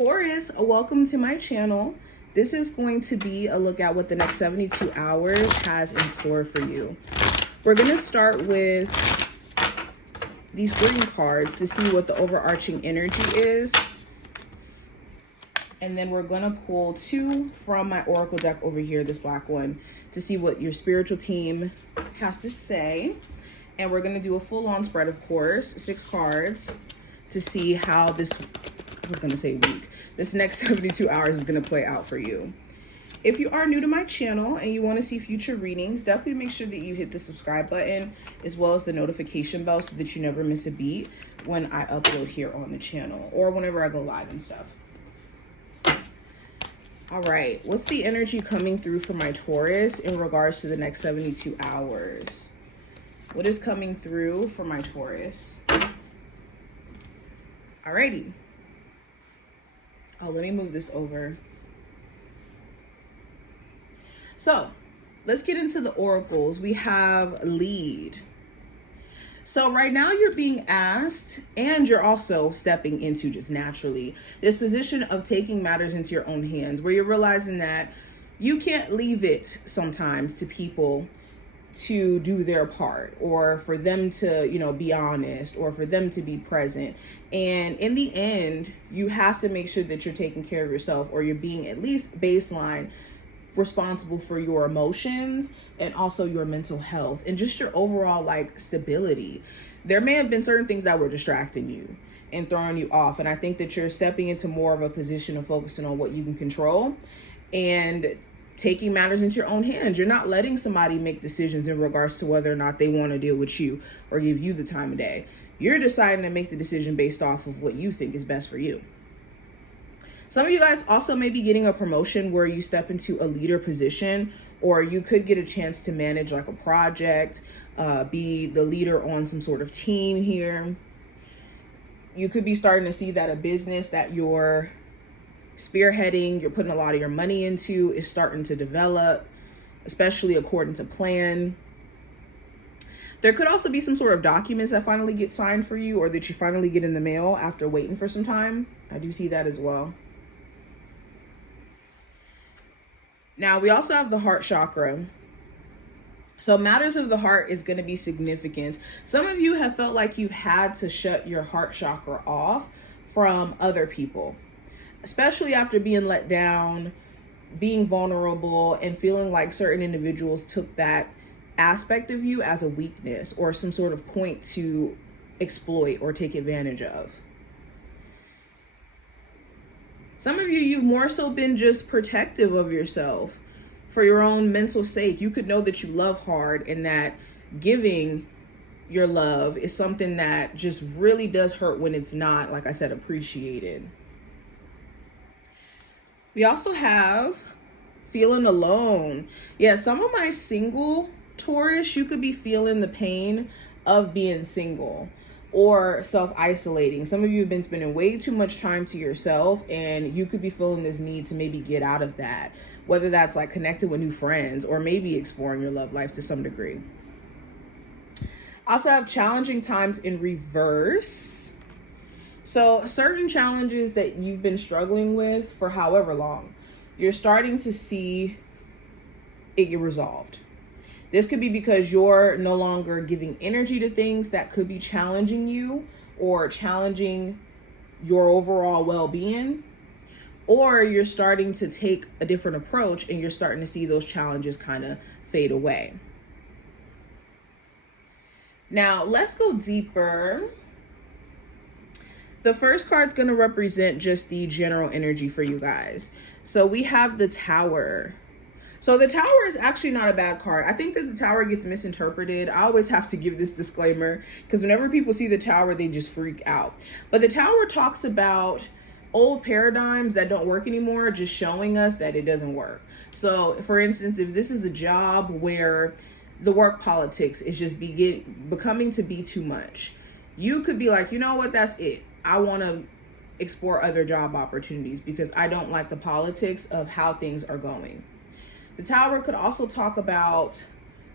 Taurus, welcome to my channel. This is going to be a look at what the next 72 hours has in store for you. We're going to start with these green cards to see what the overarching energy is. And then we're going to pull two from my oracle deck over here, this black one, to see what your spiritual team has to say. And we're going to do a full-on spread, of course, 6 cards to see how this, I was going to say week, this next 72 hours is going to play out for you. If you are new to my channel and you want to see future readings, definitely make sure that you hit the subscribe button as well as the notification bell so that you never miss a beat when I upload here on the channel or whenever I go live and stuff. All right, what's the energy coming through for my Taurus in regards to the next 72 hours? What is coming through for my Taurus? Alrighty. Oh, let me move this over. So let's get into the oracles. We have lead. So right now you're being asked, and you're also stepping into just naturally this position of taking matters into your own hands, where you're realizing that you can't leave it sometimes to people to do their part, or for them to, be honest, or for them to be present. And in the end, you have to make sure that you're taking care of yourself, or you're being at least baseline responsible for your emotions and also your mental health and just your overall stability. There may have been certain things that were distracting you and throwing you off. And I think that you're stepping into more of a position of focusing on what you can control and taking matters into your own hands. You're not letting somebody make decisions in regards to whether or not they want to deal with you or give you the time of day. You're deciding to make the decision based off of what you think is best for you. Some of you guys also may be getting a promotion where you step into a leader position, or you could get a chance to manage a project, be the leader on some sort of team here. You could be starting to see that a business that you're spearheading, you're putting a lot of your money into, is starting to develop, especially according to plan. There could also be some sort of documents that finally get signed for you, or that you finally get in the mail after waiting for some time. I do see that as well. Now, we also have the heart chakra. So matters of the heart is going to be significant. Some of you have felt like you've had to shut your heart chakra off from other people, especially after being let down, being vulnerable, and feeling like certain individuals took that aspect of you as a weakness or some sort of point to exploit or take advantage of. Some of you've more so been just protective of yourself for your own mental sake. You could know that you love hard and that giving your love is something that just really does hurt when it's not, like I said, appreciated. We also have feeling alone. Yeah, some of my single Taurus, you could be feeling the pain of being single or self-isolating. Some of you have been spending way too much time to yourself, and you could be feeling this need to maybe get out of that, whether that's connecting with new friends or maybe exploring your love life to some degree. Also have challenging times in reverse. So certain challenges that you've been struggling with for however long, you're starting to see it get resolved. This could be because you're no longer giving energy to things that could be challenging you or challenging your overall well-being, or you're starting to take a different approach and you're starting to see those challenges kind of fade away. Now, let's go deeper. The first card's going to represent just the general energy for you guys. So we have the Tower. So the Tower is actually not a bad card. I think that the Tower gets misinterpreted. I always have to give this disclaimer because whenever people see the Tower, they just freak out. But the Tower talks about old paradigms that don't work anymore, just showing us that it doesn't work. So for instance, if this is a job where the work politics is just becoming to be too much, you could be like, you know what, that's it. I want to explore other job opportunities because I don't like the politics of how things are going. The Tower could also talk about,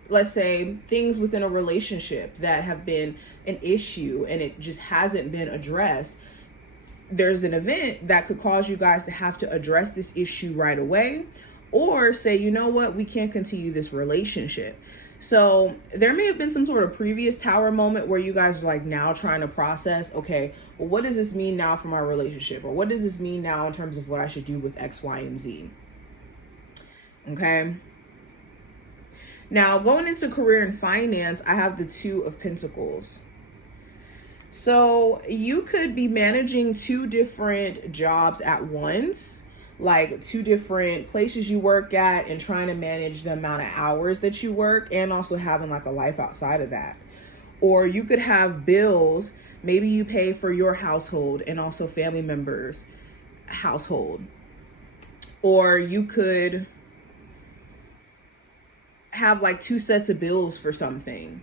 let's say, things within a relationship that have been an issue and it just hasn't been addressed. there's an event that could cause you guys to have to address this issue right away, or say, you know what, we can't continue this relationship. So there may have been some sort of previous Tower moment where you guys are like now trying to process, okay, well, what does this mean now for my relationship? Or what does this mean now in terms of what I should do with X, Y, and Z? Okay. Now, going into career and finance, I have the Two of Pentacles. So you could be managing two different jobs at once, like two different places you work at, and trying to manage the amount of hours that you work, and also having like a life outside of that. Or you could have bills. Maybe you pay for your household and also family members' household. Or you could have like two sets of bills for something.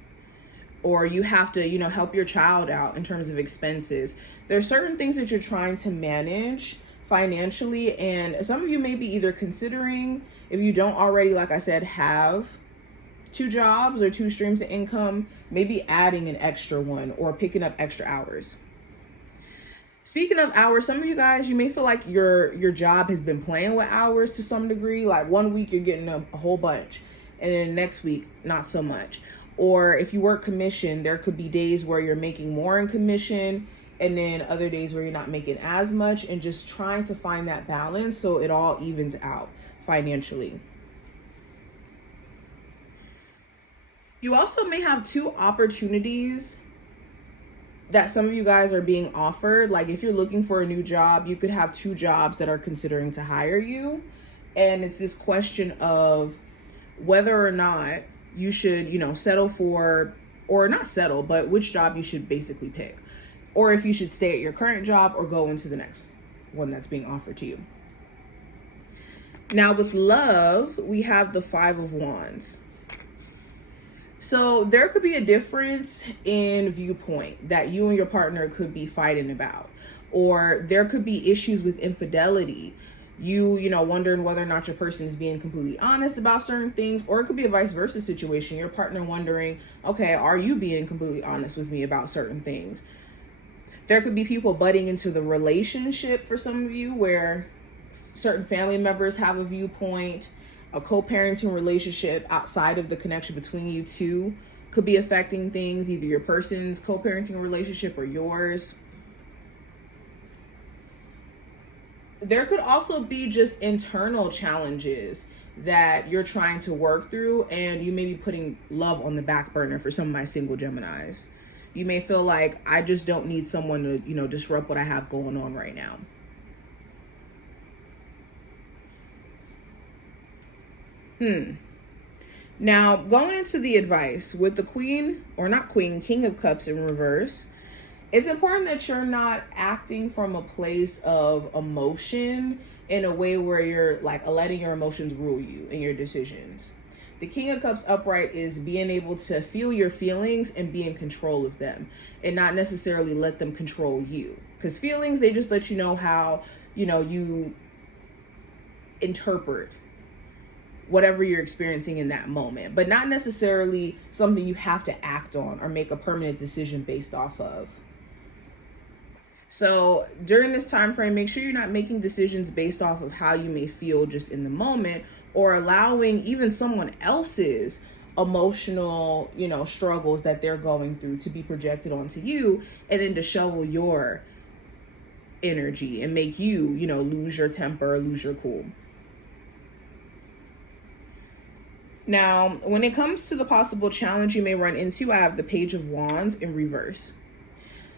Or you have to, help your child out in terms of expenses. There's certain things that you're trying to manage financially, and some of you may be either considering, if you don't already, like I said, have two jobs or two streams of income, maybe adding an extra one or picking up extra hours. Speaking of hours, some of you guys, you may feel like your job has been playing with hours to some degree. Like one week you're getting a whole bunch, and then the next week not so much. Or if you work commission, there could be days where you're making more in commission, and then other days where you're not making as much, and just trying to find that balance so it all evens out financially. You also may have two opportunities that some of you guys are being offered. Like if you're looking for a new job, you could have two jobs that are considering to hire you. And it's this question of whether or not you should, settle for, or not settle, but which job you should basically pick. Or if you should stay at your current job or go into the next one that's being offered to you. Now with love, we have the Five of Wands. So there could be a difference in viewpoint that you and your partner could be fighting about. Or there could be issues with infidelity. You wondering whether or not your person is being completely honest about certain things, or it could be a vice versa situation. Your partner wondering, okay, are you being completely honest with me about certain things? There could be people butting into the relationship for some of you, where certain family members have a viewpoint. A co-parenting relationship outside of the connection between you two could be affecting things, either your person's co-parenting relationship or yours. There could also be just internal challenges that you're trying to work through, and you may be putting love on the back burner for some of my single Geminis. You may feel like, I just don't need someone to, disrupt what I have going on right now. Now, going into the advice with the King of Cups in reverse, it's important that you're not acting from a place of emotion in a way where you're like letting your emotions rule you in your decisions. The King of Cups upright is being able to feel your feelings and be in control of them, and not necessarily let them control you. Because feelings, they just let you know how, you interpret whatever you're experiencing in that moment, but not necessarily something you have to act on or make a permanent decision based off of. So during this time frame, make sure you're not making decisions based off of how you may feel just in the moment, or allowing even someone else's emotional, struggles that they're going through to be projected onto you, and then to shovel your energy and make you, lose your temper, lose your cool. Now, when it comes to the possible challenge you may run into, I have the Page of Wands in reverse.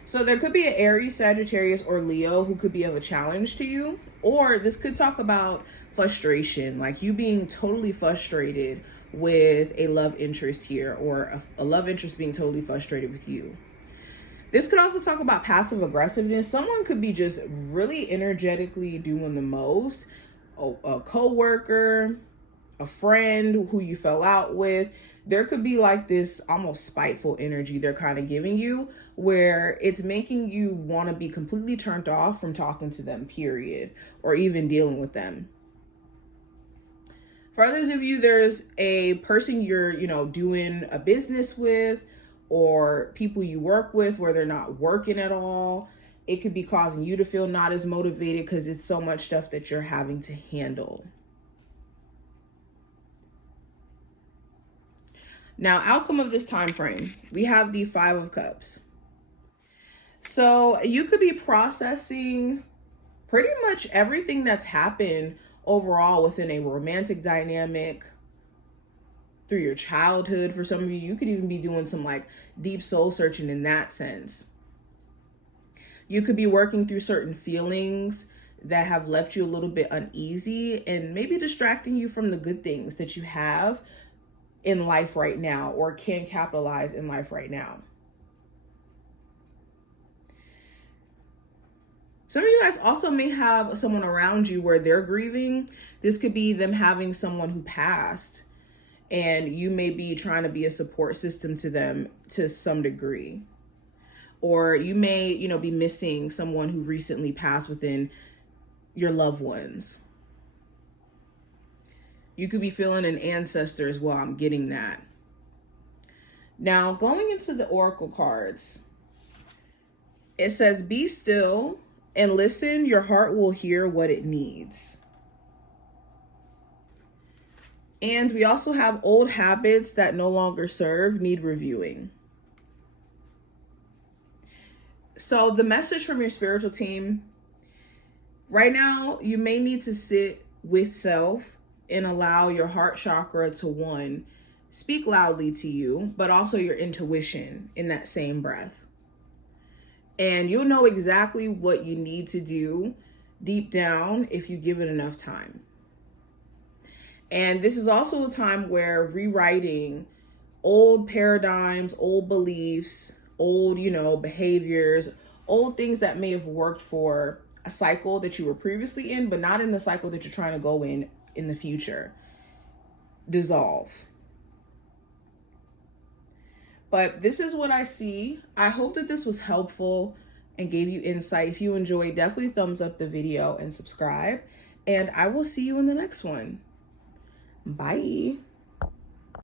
So there could be an Aries, Sagittarius, or Leo who could be of a challenge to you. Or this could talk about frustration, like you being totally frustrated with a love interest here, or a love interest being totally frustrated with you. This could also talk about passive aggressiveness. Someone could be just really energetically doing the most. A coworker, a friend who you fell out with. There could be like this almost spiteful energy they're kind of giving you, where it's making you want to be completely turned off from talking to them, period, or even dealing with them. For others of you, there's a person you're, doing a business with, or people you work with where they're not working at all. It could be causing you to feel not as motivated because it's so much stuff that you're having to handle. Now, outcome of this time frame, we have the Five of Cups. So you could be processing pretty much everything that's happened overall within a romantic dynamic, through your childhood. For some of you, you could even be doing some like deep soul searching in that sense. You could be working through certain feelings that have left you a little bit uneasy and maybe distracting you from the good things that you have in life right now or can capitalize in life right now. Some of you guys also may have someone around you where they're grieving. This could be them having someone who passed, and you may be trying to be a support system to them to some degree. Or you may, be missing someone who recently passed within your loved ones. You could be feeling an ancestor as well. I'm getting that. Now, going into the oracle cards, it says, be still and listen. Your heart will hear what it needs. And we also have old habits that no longer serve need reviewing. So the message from your spiritual team right now, you may need to sit with self and allow your heart chakra to, one, speak loudly to you, but also your intuition in that same breath. And you'll know exactly what you need to do deep down if you give it enough time. And this is also a time where rewriting old paradigms, old beliefs, old, behaviors, old things that may have worked for a cycle that you were previously in, but not in the cycle that you're trying to go in the future. Dissolve. But this is what I see. I hope that this was helpful and gave you insight. If you enjoyed, definitely thumbs up the video and subscribe. And I will see you in the next one. Bye.